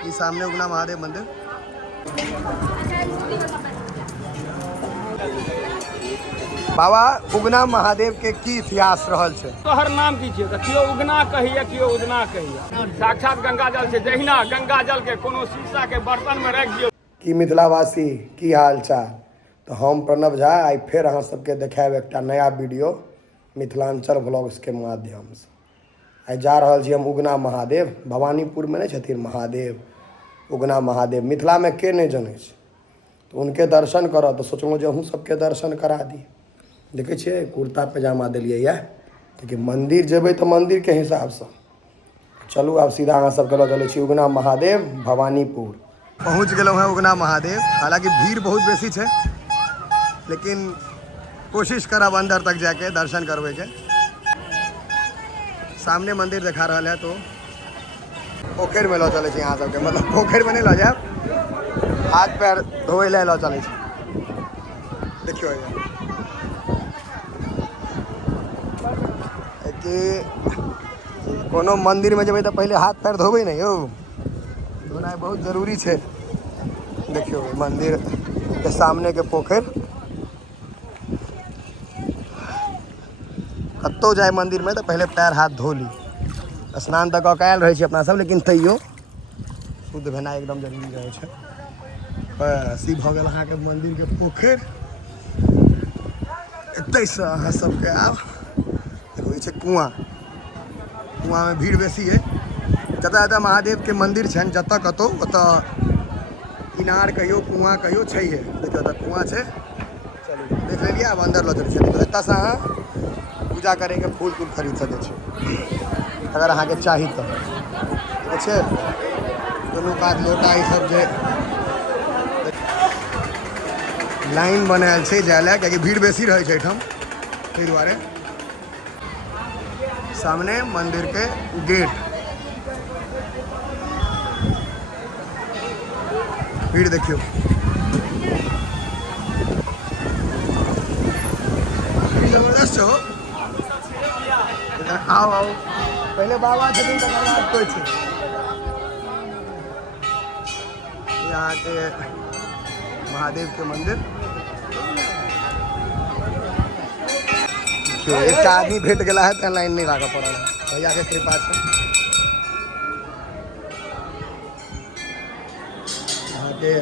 ये सामने उगना महादेव मंदिर। बाबा उगना महादेव के की इतिहास रहल छै? तोहर नाम की छियै? कियो उगना कहिए कियो उगना कहिए। साक्षात गंगा जल छै। जहिना गंगा जल के कोनो शीशा के बर्तन में रख दियो। की मिथिलावासी की हाल चाल? तो हम प्रणव झा आई फेर अहाँ सबके देखाएब एकटा नया वीडियो मिथिलांचल व्लॉग्स के माध्यम से। आई जा रहल छी हम उगना महादेव। भवानीपुर में नहीं छथिन महादेव, उगना महादेव मिथिला में के नहीं जानै छै, तो उनके दर्शन करऽ तो सोचलहुँ जे अहूँ सबके दर्शन करा दी। देखै छियै कुर्ता पैजामा देलियै यऽ, क्योंकि मंदिर जेबै तो मंदिर के हिसाब से। चलू आब सीधा अहाँ सबके लऽ चलै छी उगना महादेव भवानीपुर। पहुँच गेलहुँ हैं उगना महादेव। हालांकि भीड़ बहुत बेसी छै, लेकिन कोशिश करब अंदर तक जाके दर्शन करबै के। सामने मंदिर देखा रहा है, तो पोखर में लऽ चलै छी अहाँ सबके, मतलब पोखर में नहीं लऽ जाएब, हाथ पैर धोए लए लऽ चलै छी। देखियो कि कोनो मंदिर में जेबै तो पहले हाथ पैर धोबै नहीं यौ, धोनाइ बहुत जरूरी छै। देखियो मंदिर के सामने के पोखर। कतौ जाए मंदिर में तो पहले पैर हाथ धो ली। स्नान तक कयल रहे अपना सब, लेकिन तैयो शुद्ध भेनाइ एकदम जरूरी रहे छै। बस ई भऽ गेल अहाँके मंदिर के पोखर। एतै से अहाँ सबके आब देखो छै कुआं। कुआं में भीड़ बेसी है। जतऽ जतऽ महादेव के मंदिर छनि, जतऽ कतौ ओतऽ इनार कहियो कुआं कहियो छै। देखियो तऽ कुआं छै। चलू देख लेलियै, आब अंदर लऽ चलै छै। एतऽ से अहाँ पूजा करैके फूल तूल खरीद सकै छी अगर अहाँके चाही तो। ठीक छै, दुनू कात लोटा ई सब जे लाइन बनायल छै जाय लए, कियाकि भीड़ बेसी रहै छै एहिठाम, ताहि दुआरे। सामने मंदिर के गेट। भीड़ देखियो। जबरदस्त हो। आओ आओ, पहले बाबा छथिन तकर बाद कोई छै। यहाँ के महादेव के मंदिर। एक आदमी भेट गया है तो लाइन नहीं लगा पड़ा है, भैया के कृपा से। यहाँ के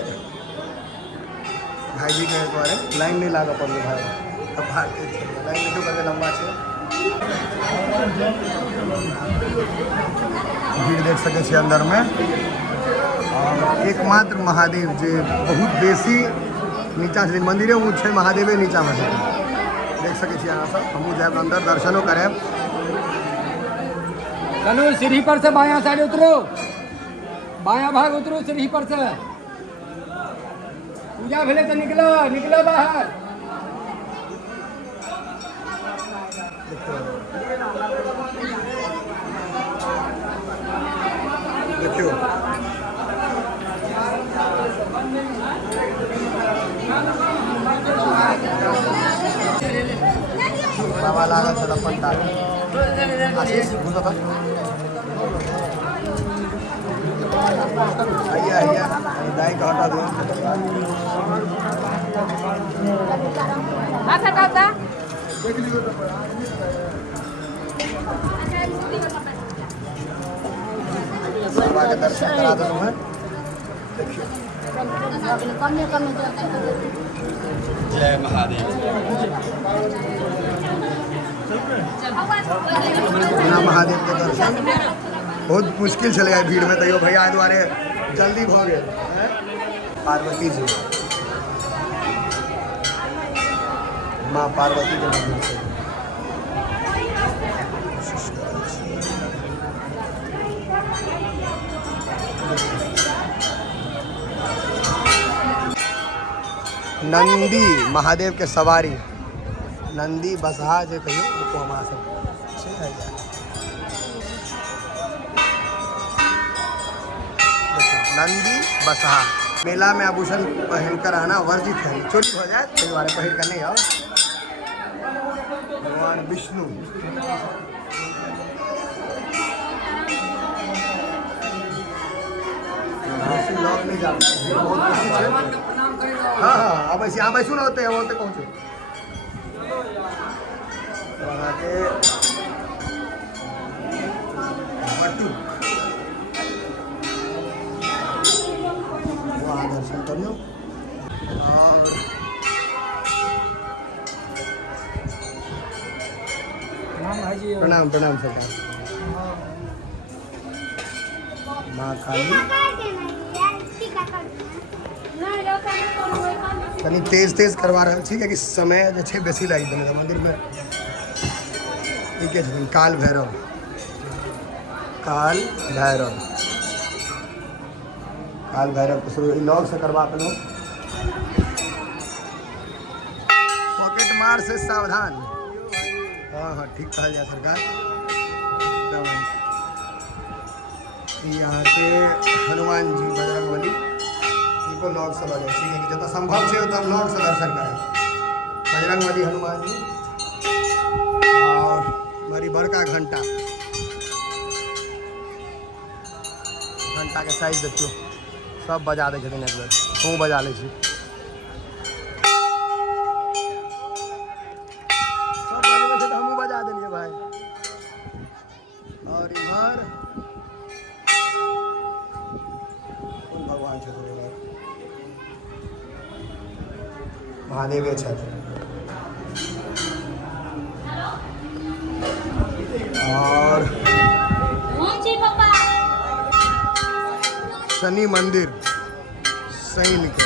भाई जी के द्वारा लाइन नहीं लगा पड़ी भाई। अब लाइन देखो करके लंबा है। भीड़ देख सके छी अंदर में। और एकमात्र महादेव जे बहुत बेसी नीचा छथिन, मंदिरे ऊँच है, महादेवे नीचा में छथिन। देख सके छी अहाँ सब। हमहूँ जाएब अंदर, दर्शनो कराएब। चलो सीढ़ी पर से बायां साइड उतरो, बायां भाग उतरो सीढ़ी पर से। पूजा भेले तो निकलो निकलो बाहर। देखियो बाबा लागल छल पंडा आशीष घुसो था। आइया दाई का हटा दो। बाबा के दर्शन करा दो मैं। जय महादेव। महादेव के दर्शन बहुत मुश्किल चले गए भीड़ में, तैयो भैया द्वारे जल्दी भ गए। पार्वती जी, माँ पार्वती के मंदिर से। नंदी महादेव के सवारी, नंदी बसहा जे कहियो तो हमारा सब है। नंदी बसहा मेला में आभूषण पहनकर आना वर्जित है, चोरी हो जाए तो द्वारा पहन कर नहीं आओ। भगवान विष्णु। ब्लॉग नहीं जाता बहुत खुशी है। हाँ हाँ अब ऐसे यहाँ बैसू ना होते हैं होते पहुँचे के बट्टू वहाँ दर्शन करियो और प्रणाम प्रणाम सरकार माँ काली कनी तेज तेज करवा रहा छी कि समय जे छै बेसी लागि देने मंदिर में ई के छथिन काल भैरव के शुरू लॉग से करवा पेलहुँ पॉकेट मार से सावधान। हाँ हाँ ठीक कहल जाए सरकार। यहाँ के हनुमान जी बजरंगबली इनको लॉग से लगे ठीक है कि जितना संभव है उतना लॉग से दर्शन करें बजरंगबली हनुमान जी और हमारी बड़का घंटा के साइज देखियो सब बजा दे छथिन एक बेर तू बजा ले छी सब बजबै छै तऽ हमहूँ बजा देलियै भाई। और इधर भगवान छथिन इधर महादेवे छथिन और शनि मंदिर शनि मंदिर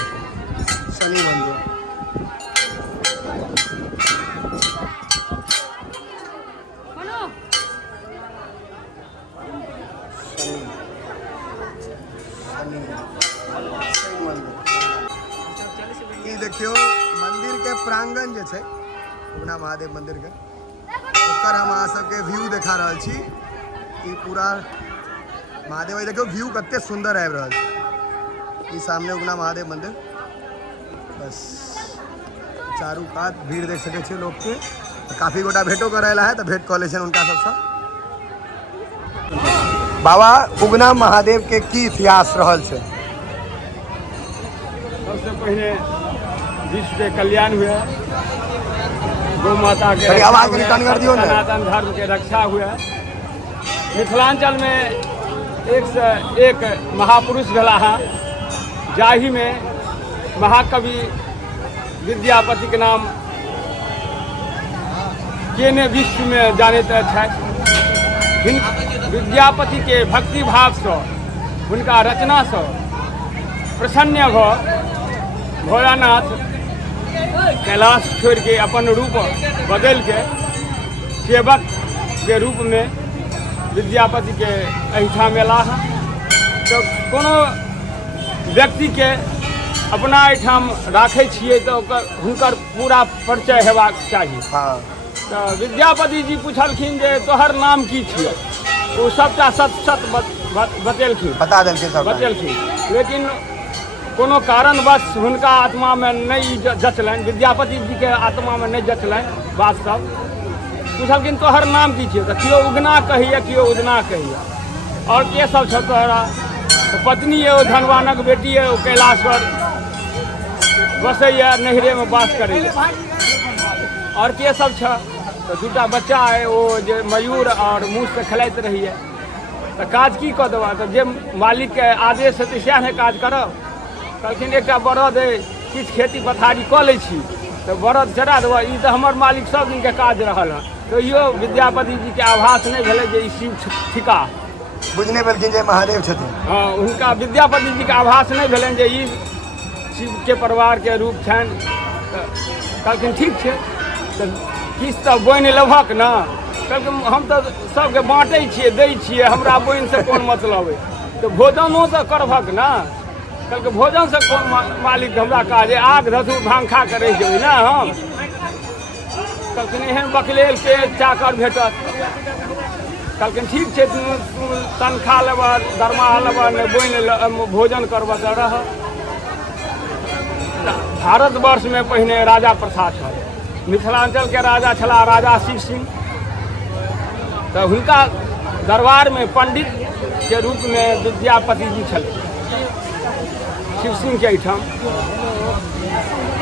ये देखियो मंदिर के प्रांगण जे छै उगना महादेव मंदिर के ओकर हम अहाँ सबके व्यू देखा रहल छी। ई पूरा महादेव देखियो व्यू कते सुंदर आबि रहल छै। ई सामने उगना महादेव मंदिर बस चारू कात भीड़ देख सके छी लोग के काफी गोटा भेटो करेला है तो भेंट कॉल उनका सबसे। बाबा उगना महादेव के की इतिहास रहल छै? सबसे पहले विश्व के कल्याण हुए गौ माता के सनातन धर्म के रक्षा हुए। मिथिलांचल में एक से एक महापुरुष भेला है जाहि में महाकवि विद्यापति के नाम केने विश्व में जानैत छथि। विद्यापति के भक्ति भाव से हुनका रचना से प्रसन्न भोलानाथ कैलाश छोड़ के अपन रूप बदल के सेवक के रूप में विद्यापति के एहिठाम एला है। तो कोनो व्यक्ति के अपना एहिठाम राखे छिए तो हुनकर पूरा परिचय हेबाक चाहिए। हाँ। तो विद्यापति जी पूछलखिन जे तोहर नाम की छियै वो सबटा सत बतेलखिन बतेलखिन लेकिन कोनो कारणवश हुनका आत्मा में नहीं जचलनि विद्यापति जी के आत्मा में नहीं जचलनि बात सब पूछलखिन तोहर नाम की छियै तऽ केओ उगना कहिए केओ उगना कहिए और के सब छ तोहरा पत्नी है वो धनवानक बेटी है वो कैलाश पर बसैया नहरे में बास करैया और के सब छ तो दूटा बच्चा है वो जे मयूर और मूस से खेलैत रहिए तो काज की कऽ देबा तो जे मालिक के आदेश है सएह ने काज करब। कहलखिन एकटा बरद है किछु खेती पथारी कऽ लै छी तो बरद चरा देबऽ ई तो हमर मालिक सब दिन के काज रहल है। तो यो विद्यापति जी के आभास नहीं भेलै जे ई शिव थिका बुझने भेलखिन जे महादेव छथिन। हाँ उनका विद्यापति जी के आभास नहीं भेलनि जे ई शिव के परिवार के रूप छनि। कहलखिन ठीक छै तो किछु तऽ बोनि लेबहक ने। कहलखिन हम तो सबके बाँटै छियै दै छियै हमरा बोनि से कोन मतलब है तो भोजनो से करबहक ने। कहलकै भोजन से कोन मालिक हमरा काज है आग धतूर भांग खा के रहि जेबै ने हम। कहलखिन एहन बकलेल के चाकर भेटत। कहलखिन ठीक छै तू तनख्वाह लेबह दरमाहा लेबह नहि बोनि भोजन करबह तऽ रह। भारतवर्ष में पहिने राजा प्रथा छल मिथिलांचल के राजा छला राजा शिव सिंह। तो हुनका दरबार में पंडित के रूप में विद्यापति जी छलखिन। शिव सिंह के एहिठाम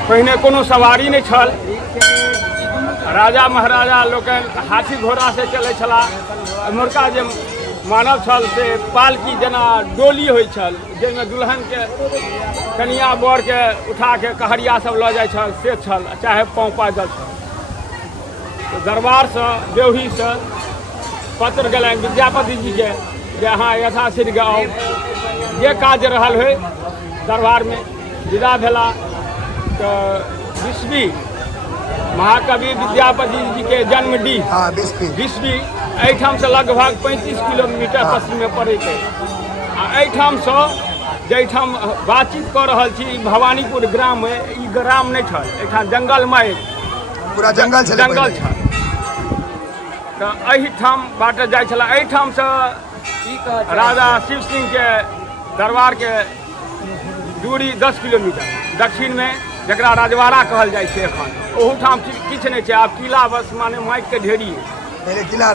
पहिने कोनो सवारी नहीं छल। राजा महाराजा लोकनि हाथी घोड़ा से चलै छलाह। एम्हरका जे मानव छल से पालकी जेना डोली होइ छल, जाहिमे दुल्हनके कनिया बरके उठा के कहरिया सब लऽ जाइ छल, से छल, चाहे पाँव पैदल छल। तो दरबारसँ देवहीसँ पत्र गेलनि विद्यापति जीके जे अहाँ यथाशीघ्र आउ, जे काज रहल होइ दरबारमे। विदा भेला तऽ बिस्फी महाकवि विद्यापति जी के जन्मडीह बिस्फी एहिठाम से लगभग 35 किलोमीटर पश्चिम में पड़ै छै। आ एहिठामसँ जाहिठाम बातचीत कऽ रहल छी भवानीपुर ग्राम में, ई ग्राम नहीं छल, एहिठाम जंगलमय पूरा जंगल छल। तऽ एहिठाम बाट जाइ छला। एहिठामसँ राजा शिव सिंह के दरबार के दूरी 10 किलोमीटर दक्षिण में, जकरा राजवाड़ा कहल जाइ छै। एखन ओहूठाम किछु नहीं छै, आब किला बस माने माटि के ढेरी पहले किला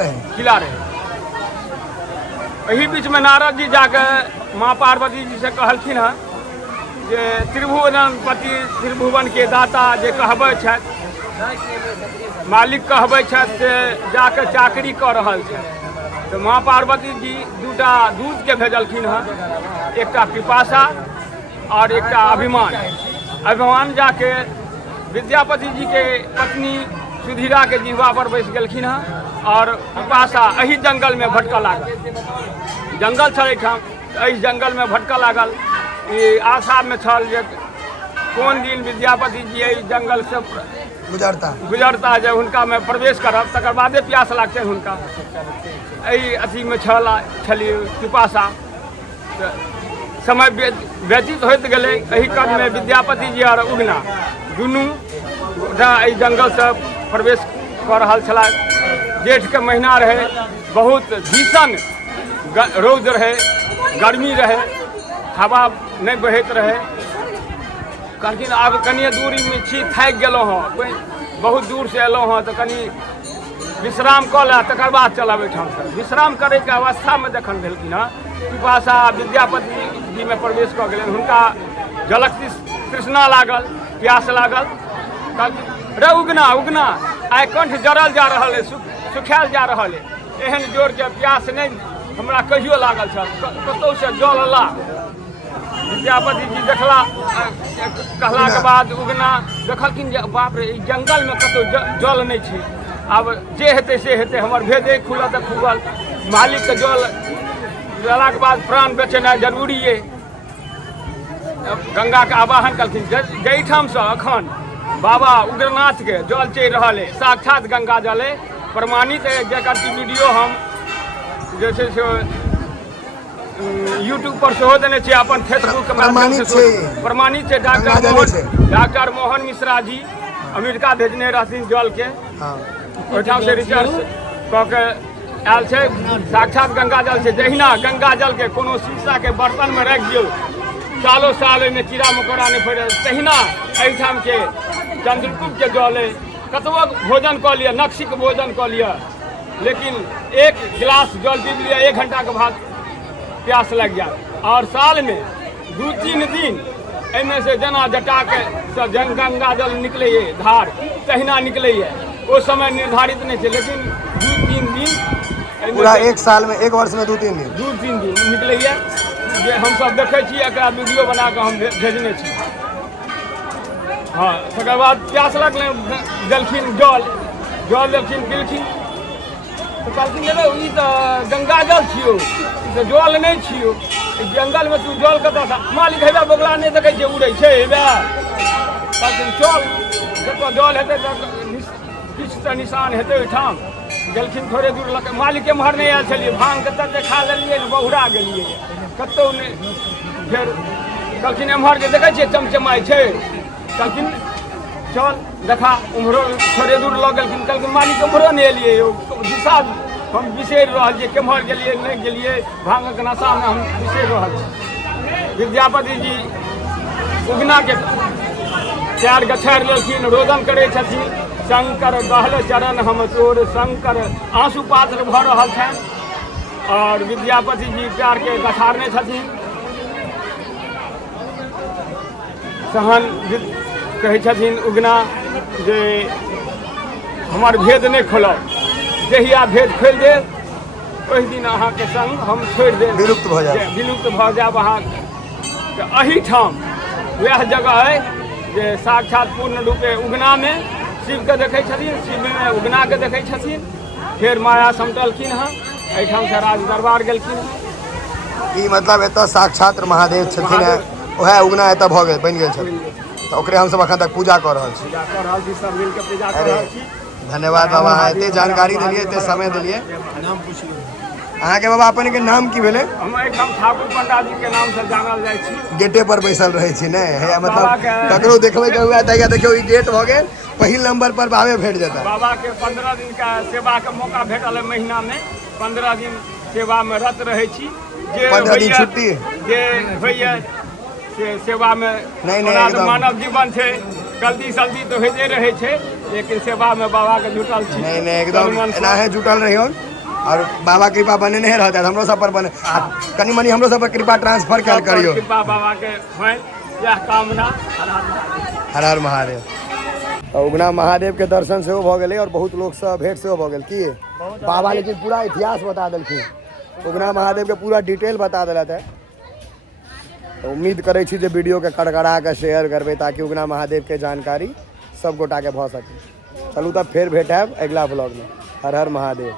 रहे। एही बीच में नारद जी जाके माँ पार्वती जी से कहलखिन हँ जे त्रिभुवनपति त्रिभुवन के दाता जे कहबै छथि, मालिक कहबै छथि, से जाके चाकरी कऽ रहल छथि। तो माँ पार्वती जी दूटा दूत के भेजलखिन हँ, एकटा पिपासा और एकटा अभिमान। अभिमान जाके विद्यापति जी के पत्नी सुधीरा के जिह्वा पर बैस गेलखिन हँ, और पिपासा एही जंगल में भटकऽ लागल। जंगल छल एहिठाम, एहि जंगल में भटकऽ लागल। ई आशा में छल जे कोन दिन विद्यापति जी एहि जंगल से गुजरता जे हुनका में प्रवेश करब, तकर बादे प्यास लागतै हुनका। एहि अथी में छली पिपासा। समय व्यतीत होइत गेलै। एहि क्रम में विद्यापति जी और उगना दुनू एहि जंगल से प्रवेश कऽ रहल छलाह। जेठ के महीना रहे, बहुत भीषण रौद रहे, गर्मी रहे, हवा नहीं बहैत रहे। कहलखिन आब कनिए दूरी में छी, थाकि गेलहुँ हँ, बहुत दूर से एलहुँ हँ, तो कनि विश्राम कऽ ले, तकर बाद चलब एहिठाम से। विश्राम करे के अवस्था में जखन भेलखिन हँ, पिपासा विद्यापति जी में प्रवेश कऽ गेलनि। हुनका जलक तृष्णा लागल, प्यास लागल। कहलखिन रे उगना उगना, आइ कंठ जरल जा रहल है, सुखायल जा रहल है, एहन जोर के प्यास नहीं हमरा कहियो लागल छल, कतौ से जल ला। विद्यापति जी देखला, कहला के बाद उगना देखलखिन जे बाप रे, जंगल में कतौ जल नहीं छै। आब जे हेतै से हेतै, हमर भेदे खुलत तऽ खुगल। मालिक के जल लेला के बाद प्राण बेचेनाइ जरूरी है। गंगा के आवाहन कलखिन। जाहिठाम से अखन बाबा उग्रनाथ के जल चढ़ि रहल है, साक्षात गंगा जल है, प्रमाणित है। जकर की वीडियो हम जे छै से यूट्यूब पर सेहो देने छियै, अपन फेसबुक के माध्यम से प्रमाणित छै। डॉक्टर मोहन मिश्रा जी अमेरिका भेजने रहथिन जल के, ओहिठाम से रिसर्च कऽ के आयल छै। साक्षात गंगा जल छै। जहिना गंगा जल के कोनो शीशा के बर्तन में राखि दियौ, सालों साल ओहिमे कीड़ा मकोड़ा नहीं फैल, तहिना एहिठाम के चंद्रकूप के जल है। कतबो भोजन कऽ लिअ, नक्सिक भोजन कऽ लिअ, लेकिन एक गिलास जल पी लिअ, 1 घंटा के बाद प्यास लग जाए। और साल में 2-3 दिन एहिमे से जेना जटा के गंगा जल निकले धार, तहिना निकले। वो समय निर्धारित नहीं है, लेकिन 2-3 दिन पूरा एक साल में, एक वर्ष में 2-3 दिन निकले। जे हम सब देखे छी, एकरा वीडियो बना के हम भेजने छी। हाँ, तकर बाद प्यास लगलै, देलखिन जल देलखिन, पीलखिन। तो कहलखिन ई तऽ गंगा जल छियौ, ई तऽ जल नहीं छियौ, जंगल में तू जल कतऽ? मालिक हेबे बोगला नहीं देखै छै उड़ै छै, हेबे। कहलखिन चल, जतऽ जल हेतै किछु तऽ निशान हेतै ओहिठाम। गेलखिन थोड़े दूर लग, मालिक एम्हर नहीं आयल छलियै, भांग के तत्ते खा लेलियै ने, बहुरा गेलियै, कतौ नहीं। फेर कहलखिन एम्हर जे देखै छियै चमचमाइ छै, कहलखिन चल देखा, उम्हरो थोड़े दूर लऽ गेलखिन। कहलखिन मालिक एम्हरो नहीं एलियै, दिशा हम बिसरि रहल छियै, केम्हर गेलियै नहीं गेलियै, भांगक नशा में हम बिसरि रहल छी। विद्यापति जी उगना के पैर गछारि लेलखिन, रोदन करै छथिन, शंकर गहल चरण हम तोर, शंकर आंसू पात्र भऽ रहल छनि। और विद्यापति जी पैर के गछारने छथिन। सहन कहै छथिन उगना जे हमर भेद नहि खोलब, जहिया भेद खोलि देब ओहि दिन अहाँके संग हम छोड़ि देब, विलुप्त भऽ जायब। विलुप्त भऽ जायब अहाँ। तऽ एहिठाम वएह जगह अइ जे साक्षात पूर्ण रूपे उगनामे शिवके देखै छथिन, शिवमे उगनाके देखै छथिन। फेर माया समटलखिन हँ, एहिठाम से राज दरबार गेलखिन हँ। ई मतलब एतऽ साक्षात महादेव छथिन है, वएह उगना एतऽ भऽ गेल बनि गेल छथिन, तऽ ओकरे हमसब अखन तक पूजा कऽ रहल छी। पूजा कऽ रहल छी, सब मिलके पूजा कऽ रहल छी। धन्यवाद बाबा, अहाँ एते जानकारी देलिए, एते समय देलिए। नाम पुछियौ अहाँके बाबा अपने के नाम की भेले? हम एहिठाम ठाकुर पंडा जी के नाम से जानल जाइ छी। गेटे पर बैसल रहै छी ने, है मतलब बाबा के- ककरो देखबै के हुआ तऽ देखियौ ई गेट भऽ गेल, पहिल नंबर पर बाबे भेट जेता। बाबा के 15 दिन का सेवा के मौका भेटल है महीना में, 15 दिन सेवा में रत रहे छी। जे 15 दिन होइए- छुट्टी? जे होइए से सेवा में नहीं, ओना तऽ एकदम। मानव जीवन छै, गलती सलती तो होइते रहे छै, लेकिन सेवा में बाबा के जुटल छी। नहीं नहीं एकदम तन मन से। एनाहे जुटल रहियो, और बाबा कृपा बने नहीं रहता है हमरो सब पर बने, कनी मनी हमरो सब पर कृपा ट्रांसफर कर करियो। कृपा बाबा के होय, यह कामना। हर हर महादेव। उगना महादेव के दर्शन सेहो भऽ गेलै और बहुत लोग से भेंट सेहो भऽ गेल। की बाबा लेकिन पूरा इतिहास बता देलखिन, उगना महादेव के पूरा डिटेल बता देलथि है। तो उम्मीद करै छी जे वीडियो के कड़कड़ा के शेयर करबै ताकि उगना महादेव के जानकारी सब गोटा के भऽ सके। चलू तब फेर भेट आयब अगिला ब्लॉग में। हर हर महादेव।